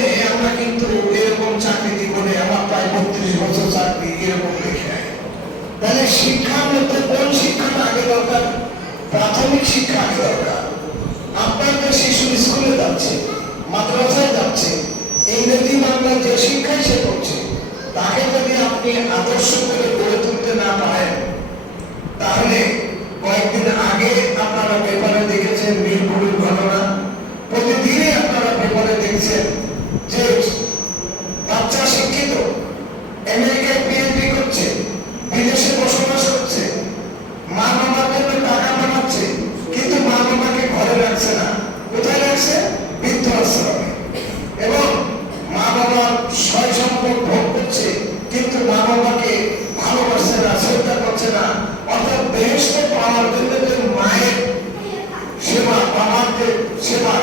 জীবনে আমরা কিন্তু এরকম চাকরি জীবনে আমার প্রায় 32 বছর চাকরি এরকম দেখে নাই। তাহলে শিক্ষার মধ্যে কোন শিক্ষাটা আগে দরকার? প্রাথমিক শিক্ষা আগে দরকার। আপনার যে শিশু স্কুলে যাচ্ছে, মাদ্রাসায় যাচ্ছে, ইংরেজি বাংলা যে শিক্ষাই সে করছে, তাকে যদি আপনি আদর্শ করে গড়ে তুলতে না পারেন, তাহলে কয়েকদিন আগে আপনারা পেপারে দেখেছেন মিরপুরের ঘটনা, প্রতিদিনই আপনারা পেপারে দেখছেন যে বাচ্চা শিক্ষিত, আমেরিকায় পিএইচডি করছে, বিদেশে বসবাস করছে, মা বাবার জন্য টাকা বানাচ্ছে, কিন্তু মা বাবাকে ঘরে রাখছে না। কোথায় রাখছে? বৃদ্ধাশ্রমে। এবং মা বাবার সয় সম্পদ ভোগ করছে, কিন্তু মা বাবাকে ভালোবাসছে না, শ্রদ্ধা করছে না। অর্থাৎ বেহেশতে পাওয়ার জন্য যে মায়ের সেবা, বাবার যে সেবা,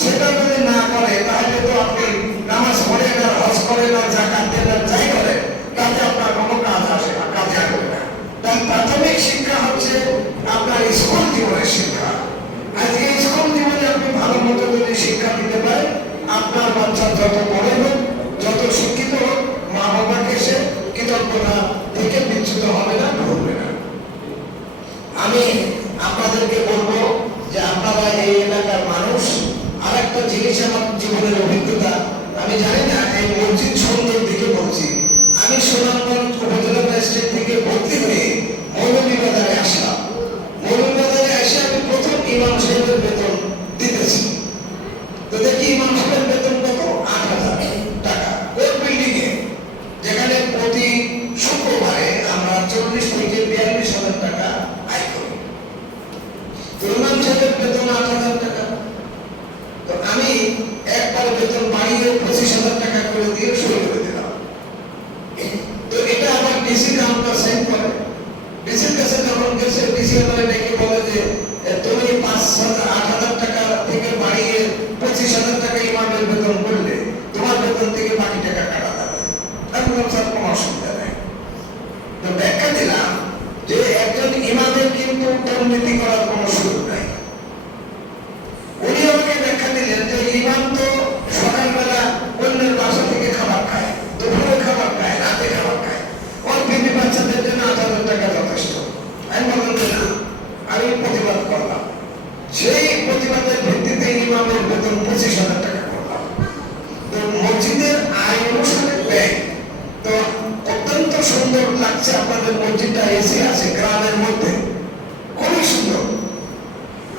সেটা যদি না করে, তাহলে তো আপনি নামাজ পড়ে না, হজ করে না, যাকাত দেন না, যাই করে, তাতে আপনার কোনো কাজ আসে না, কাজে আসবে না। তাই প্রাথমিক শিক্ষা হচ্ছে আপনার স্কুল জীবনের শিক্ষা। আজকে স্কুল জীবনে আপনি ভালো মতো যদি শিক্ষা দিতে পারেন, আপনার বাচ্চা যত বড় হোক, যত শিক্ষিত হোক, মা বাবাকে সে কৃতজ্ঞতা থেকে বিচ্যুত হবে না, ভুলবে না। আমি আপনাদেরকে বলবো যে আপনারা এই এলাকার মানুষ, আর একটা জিনিস আমার জীবনের অভিজ্ঞতা, আমি জানি না এই মসজিদ সুন্দর দিকে বলছি, আমি সুনামগঞ্জ উপজেলা ম্যাজিস্ট্রেট থেকে ভর্তি হয়ে মৌলভীবাজারে আসলাম। মৌলভীবাজারে এসে আমি প্রথম ইমাম সাহেবের বেতন দিতেছি। তো দেখি ইমাম সাহেবের বেতন কত? 8,000 টাকা। ওই বিল্ডিং এ, যেখানে প্রতি শুক্রবারে আমরা 40 থেকে 42,000 টাকা আয় করি। তো ইমাম সাহেবের বেতন 8,000 টাকা। তো আমি একবার বেতন বাড়িয়ে 25,000 টাকা করে দিয়ে শুরু করে দিলাম। তো এটা আমার ডিসি কাউন্টার সাইন করে। ডিসির কাছে যখন গেছে, ডিসি আমাকে ডেকে বলে যে তুমি 8,000 টাকা থেকে বাড়িয়ে 25,000 টাকা ইমামের বেতন করলে তোমার বেতন থেকে বাকি টাকা কাটা যাবে। আমি বললাম স্যার কোনো অসুবিধা নেই। তো ব্যাখ্যা দিলাম যে একজন ইমামের কিন্তু দুর্নীতি করার কোনো সুযোগ নাই। উনি আমাকে ব্যাখ্যা দিলেন যে ইমাম তো সকালবেলা অন্যের বাসা থেকে খাবার খায়, দুপুরে খাবার খায়, রাতে খাবার খায়, ওর বিবি বাচ্চাদের জন্য 8,000 টাকা যথেষ্ট। আমি বললাম যে না, আমি প্রতিবাদ করলাম। সেই প্রতিবাদের ভিত্তিতে ইমামের বেতন 25,000 টাকা করলাম। তো মসজিদের আয় অনুসারে ব্যয়। তো অত্যন্ত সুন্দর লাগছে আপনাদের মসজিদটা, এসি আছে গ্রামের মধ্যে, খুবই সুন্দর।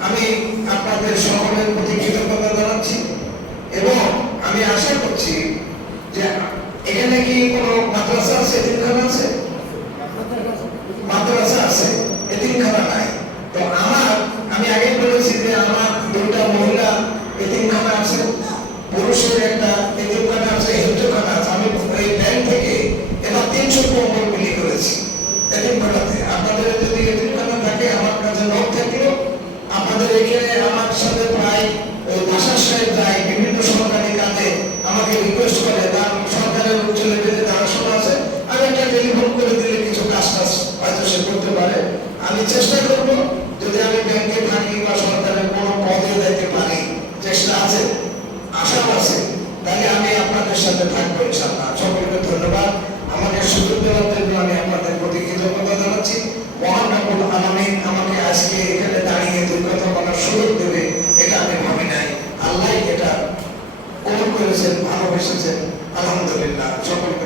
আমি আপনাদের সকলের প্রতি কৃতজ্ঞতা জানাচ্ছি এবং আমি আশা করছি যে এখানে কি কোনো মাদ্রাসা আছে, এতিমখানা আছে? মাদ্রাসা আছে, এতিমখানা নাই। তো আমি আগে বলেছি যে আমার 2টা মহিলা এতিমখানা আছে, পুরুষের একটা এতিমখানা আছে, হিন্দুখানা আছে। আমি এই ব্যাংক থেকে এবার 300 কম্বল বিলি করেছি এতিমখানাতে। আপনাদের যদি এতিমখানা থাকে, আমার কাছে নোট থাকলেও আপনাদের এখানে আমার সাথে প্রায় ভাষার সাহেব যায় বিভিন্ন সরকারি কাজে, আমাকে রিকোয়েস্ট করে, তার সরকারের উচ্চ লেভেলে পড়াশোনা আছে, আমি একটা টেলিফোন করে দিলে কিছু কাজ হয়তো সে করতে পারে। আমি চেষ্টা করবো, যদি আমি ব্যাংকে থাকি বা সরকারের কোনো পদে যেতে পারি, চেষ্টা আছে, আশাও আছে, তাহলে আমি আপনাদের সাথে থাকবো ইনশাআল্লাহ। সকলকে ধন্যবাদ। আমাকে সুযোগ দেওয়ার জন্য আমি আপনাদের প্রতি কৃতজ্ঞতা জানাচ্ছি। মহান রব্বুল আলামিন আমাকে আজকে এখানে দাঁড়িয়ে দুই কথা বলার সুযোগ দেবে, এটা আমি ভাবি নাই। আল্লাহ এটা কবুল করেছেন, ভালোবেসেছেন। আলহামদুলিল্লাহ। সকলকে